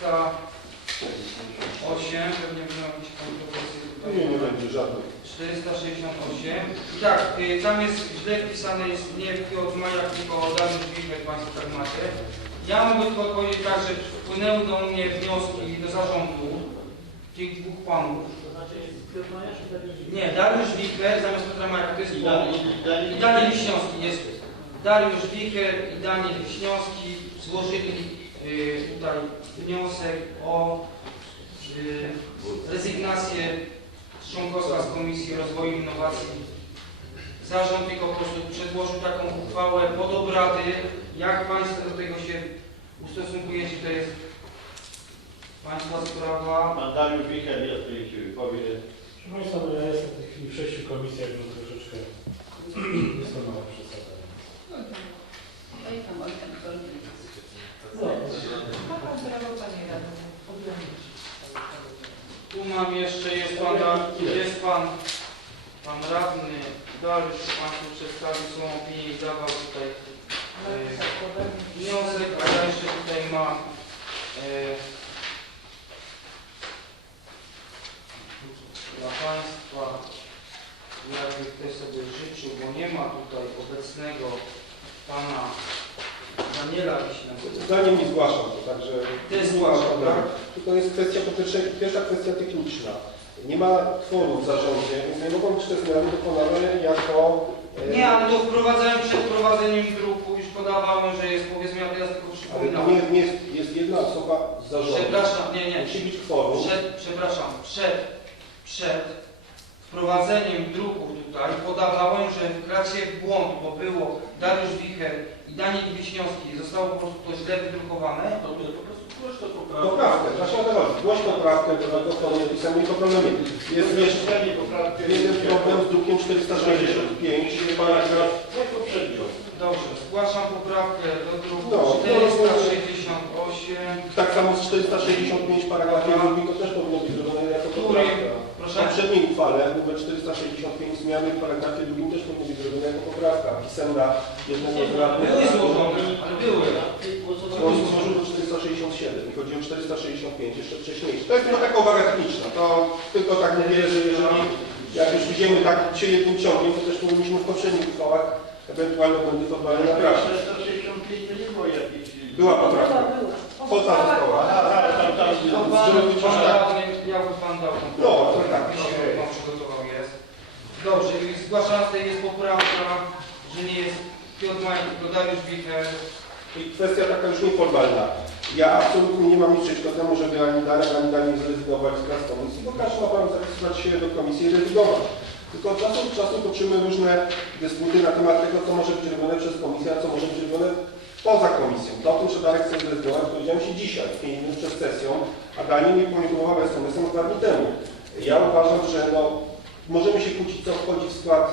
468, pewnie będą jakieś kontrowersje tutaj. Nie, nie będzie żadnych. 468. I tak, y, tam jest źle wpisane, jest nie od Maja, tylko dany dźwig, jak Państwo tak macie. Ja mogę tylko powiedzieć tak, że wpłynęły do mnie wnioski do zarządu tych dwóch panów. Nie, Dariusz Wicher zamiast Piotra Majaka, to jest błąd. I Daniel Wiśniowski jest. Dariusz Wicher i Daniel Wiśniowski złożyli tutaj wniosek o y, rezygnację z członkostwa z Komisji Rozwoju i Innowacji. Zarząd tylko po prostu przedłożył taką uchwałę pod obrady. Jak Państwo do tego się ustosunkujecie, to jest Państwa sprawa. Pan Dariusz Wicher jest w tej chwili, powie. Proszę Państwa, ja jestem w tej chwili w sześciu komisjach, no troszeczkę jest to mała przesada. No i tam ojcem Korwin. No, Ma pan prawo, panie radny. Tu mam jeszcze, jest Pan, jest Pan, Pan Radny Dariusz, Państwu przedstawił swoją opinię i dawał tutaj e, wniosek, a ja jeszcze tutaj mam e, dla Państwa, jakby ktoś sobie życzył, bo nie ma tutaj obecnego Pana Daniela Wiśniewskiego. Zdanie mi zgłaszam to, także... Ty zgłaszam, tak? To jest kwestia, po pierwsze, pierwsza kwestia techniczna. Nie ma kworum w zarządzie, więc nie mogą być te zmiany dokonane jako... e, Nie, ale to wprowadzałem przed wprowadzeniem druku, już podawałem, że jest powiedzmy, ja teraz tylko Ale przypominam. nie, nie jest, jest jedna osoba z zarządu. Przepraszam, nie, nie. Musi być kworum. Przed, przepraszam, przed, przed wprowadzeniem druku tutaj podawałem, że wkracie w błąd, bo było Dariusz Wicher i Daniel Wiśniowski, zostało po prostu to źle wydrukowane. To nie, po prostu głoś to Poprawkę, właśnie o to chodzi. Zgłoś poprawkę do tego formie pisemnej, to problemu nie. Jest jeszcze jeden problem z drukiem 465, paragraf poprzednio. Dobrze, zgłaszam poprawkę do druku No, 468. Tak samo z 465 paragrafie drugim to też powinno być zrobione jako Który? poprawka. W Proszę? Poprzedniej uchwale numer 465 zmiany w paragrafie drugim też powinny być zrobione jako poprawka. Pisemna jednego z radnych. Były złożone, ale były. On złożył do 467 i chodzi o 465 jeszcze wcześniejsze. To jest tylko taka uwaga techniczna. To tylko tak mówię, że jeżeli jak już idziemy tak się jednym ciągiem, to też powinniśmy w poprzednich uchwałach ewentualne błędy formalne naprawić. 465 to nie było jakieś... Była poprawka. Poza została. A, a, tam, tam, To tam. pan, Zrobić pan tak. Pan dał No, to tak. się pan przygotował jest. Dobrze, i zgłaszam tutaj jest poprawka, że nie jest Piotr Majek, tylko Dariusz Wicher. I kwestia taka już nieformalna. Ja absolutnie nie mam nic przeciwko temu, żeby ani Darek, ani Daniel zrezygnować z prac komisji, bo każdy ma prawo zapisywać się do komisji i rezygnować. Tylko od czasu do czasu toczymy różne dysputy na temat tego, co może być robione przez komisję, a co może być robione poza komisją. To o tym, Darek chce zrezygnować, powiedziałem się dzisiaj, 5 minut przed sesją, a Daniel mi poinformował SMS-em dwa dni temu. Ja uważam, że no, możemy się kłócić, co wchodzi w skład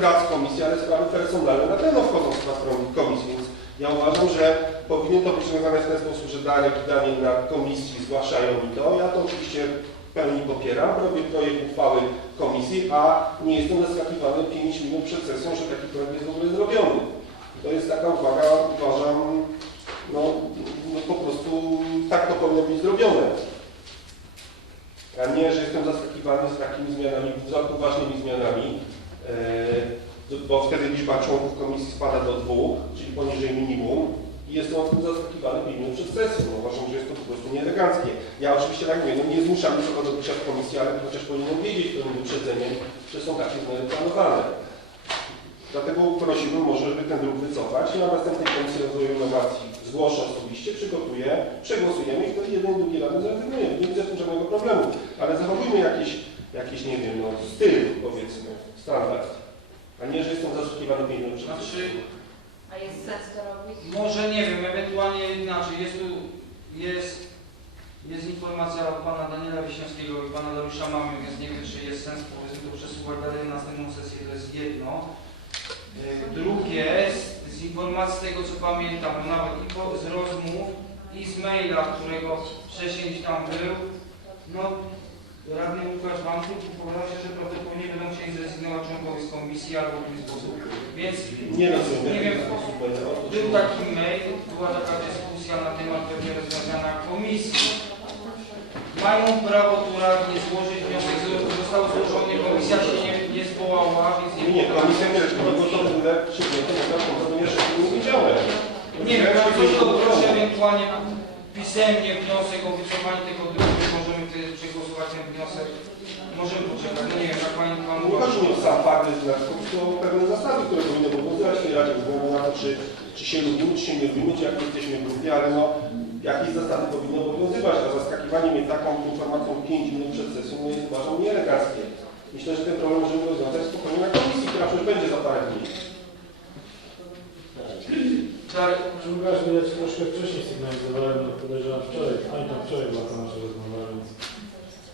prac komisji, ale sprawy personalne na pewno wchodzą w skład komisji, więc ja uważam, że powinien to być rozwiązane w ten sposób, że Darek i Daniel na komisji zgłaszają mi to. Ja to oczywiście w pełni popieram, robię projekt uchwały komisji, a nie jestem zaskakiwany 5 minut przed sesją, że taki projekt jest w ogóle zrobiony. To jest taka uwaga, uważam, no, no po prostu tak to powinno być zrobione. A nie, że jestem zaskakiwany z takimi zmianami, z ważnymi zmianami. Eee, bo wtedy liczba członków komisji spada do dwóch, czyli poniżej minimum i jestem o tym zaskakiwany pięć minut przed sesją. No, uważam, że jest to po prostu nieeleganckie. Ja oczywiście tak mówię, no nie zmuszam nikogo do bycia w komisji, ale chociaż powinienem wiedzieć pewnym wyprzedzeniem, że są takie zmiany planowane. Dlatego prosiłbym może, żeby ten druk wycofać i na następnej Komisji Rozwoju Innowacji zgłoszę osobiście, przygotuję, przegłosujemy i wtedy jeden i drugi radny zrezygnujemy. Nie widzę w tym żadnego problemu, ale zachowujmy jakiś, jakiś nie wiem, no, styl powiedzmy, standard. A nie, że jestem zaszukiwany przed Znaczy, A jest sens to robić? może nie wiem, ewentualnie inaczej, jest tu, jest, jest informacja od pana Daniela Wiśniewskiego i pana Dariusza Mamy, więc nie wiem, czy jest sens powiedzmy to przesuwać dalej na następną sesję, to jest jedno. Yy, Drugie, z, z informacji z tego co pamiętam, nawet i po, z rozmów i z maila, którego wcześniej tam był, no radny Łukasz Banków wypowiadał się, że prawdopodobnie będą chcieli zrezygnować członkowie z komisji albo w inny sposób. Więc Nie rozumiem. Nie wiem, chodzi. był taki mail, była taka dyskusja na temat pewnie rozwiązania komisji. mają prawo tu radni złożyć wniosek, został złożony, komisja się nie, nie zwołała, więc nie Nie, komisja nie rzeczy, bo to w ogóle przyjęto, bo tam to nie rzeczy nie wiedziałem. To proszę ewentualnie pisemnie wniosek o wycofanie tego druku, możemy wtedy przegłosować ten wniosek. Możemy poczekać, no nie wiem, jak pani pan Nie chodzi mi o sam fakt, że tylko to pewne zasady, które powinny obowiązywać w tej Radzie, bez względu na to, czy, czy się lubimy, czy się nie lubimy, czy jak jesteśmy w grupie, ale no, jakieś zasady powinny obowiązywać, a zaskakiwanie mnie taką informacją 5 minut przed sesją no jest uważam nieeleganckie. Myślę, że ten problem możemy rozwiązać spokojnie na komisji, która przecież będzie za parę dni. Tak, Druga, że ja ci troszkę wcześniej sygnalizowałem, no podejrzewam wczoraj, pamiętam wczoraj była ta nasza rozmowa, więc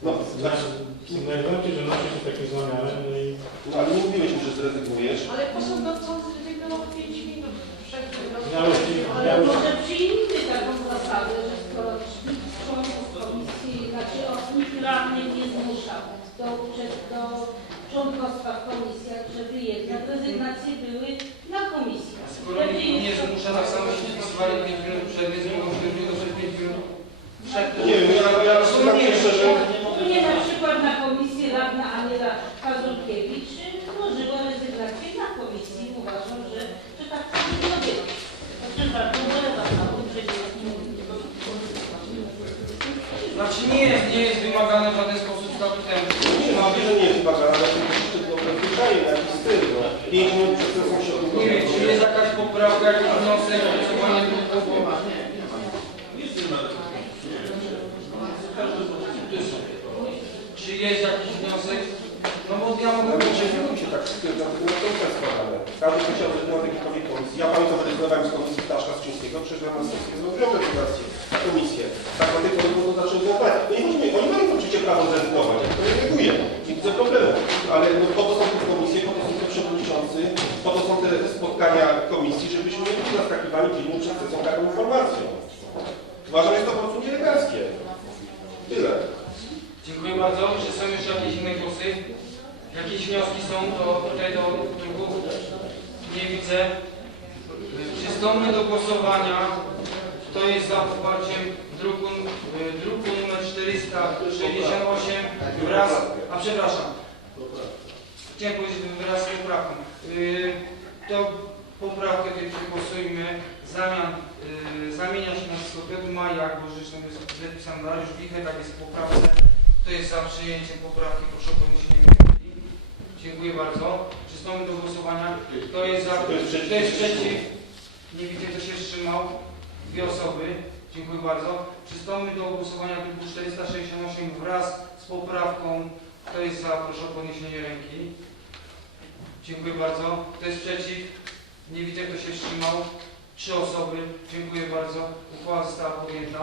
No, znaczy, sygnalizowałem ci, że nosi się takie zamiary, no i no ale nie mówiłeś mi, że zrezygnujesz. Ale Dotson zrezygnował 5 minut przed tym miałeś, Ale miałeś, może przyjmijmy taką zasadę, że skoro nikt z członków komisji, znaczy o nikt radnych nie zmuszał do, uczest- do członkostwa w komisjach, żeby jednak rezygnacje były na komisjach. skoro nie tak samo się spisywali 5 minut przed, więc nie mogą się do 5 minut przed. Nie wiem, ja, ja się szczerze, Tu nie na przykład na komisji radna Aniela Pazurkiewicz złożyła rezygnację na komisji. Uważam, że, że tak powinno być. Znaczy nie Znaczy nie jest, nie jest wymagane w żaden sposób statutem. nie ma, że nie jest bagana, ale to jeszcze to zwyczajnie, na jakiś styl, no. 5 minut przed sesją się Nie wiem, czy jest jakaś wniosek. Czy jest jakiś wniosek? No bo ja mogę powiedzieć, nie się tak stwierdzam, na to składane. Każdy zrezygnować z jakiejkolwiek komisji. Ja pamiętam, że rezygnowałem z komisji Staszka Skrzyńskiego, przyszedłem na sesję, zrobiłem rezygnację na komisję. Tak na tej pory było zacząć związać. No i oni mają oczywiście prawo zrezygnować, to nie widzę problemu. Ale no, po to są komisje, po to są te spotkania komisji, żebyśmy nie byli zaskakiwani dziennie przed sesją taką informacją. Uważam, że jest to po prostu nieeleganckie. Tyle. Dziękuję bardzo. Czy są jeszcze jakieś inne głosy? Jakieś wnioski są do tutaj do druku? Nie widzę. Przystąpmy do głosowania. Kto jest za poparciem druku, y, druku numer 468 wraz, a przepraszam, chciałem powiedzieć wraz z poprawką. Y, To poprawkę tej przegłosujmy. Zamian, y, zamienia się nazwisko Piotr bo rzeczą jest zapisany Dariusz Wichę, tak jest w poprawce. Kto jest za przyjęciem poprawki, proszę o podniesienie ręki. Dziękuję bardzo. Przystąpmy do głosowania. Kto jest za? Kto jest przeciw? Nie widzę, kto się wstrzymał. Dwie osoby. Dziękuję bardzo. Przystąpmy do głosowania druku 468 wraz z poprawką. Kto jest za? Proszę o podniesienie ręki. Dziękuję bardzo. Kto jest przeciw? Nie widzę, kto się wstrzymał. Trzy osoby. Dziękuję bardzo. Uchwała została podjęta.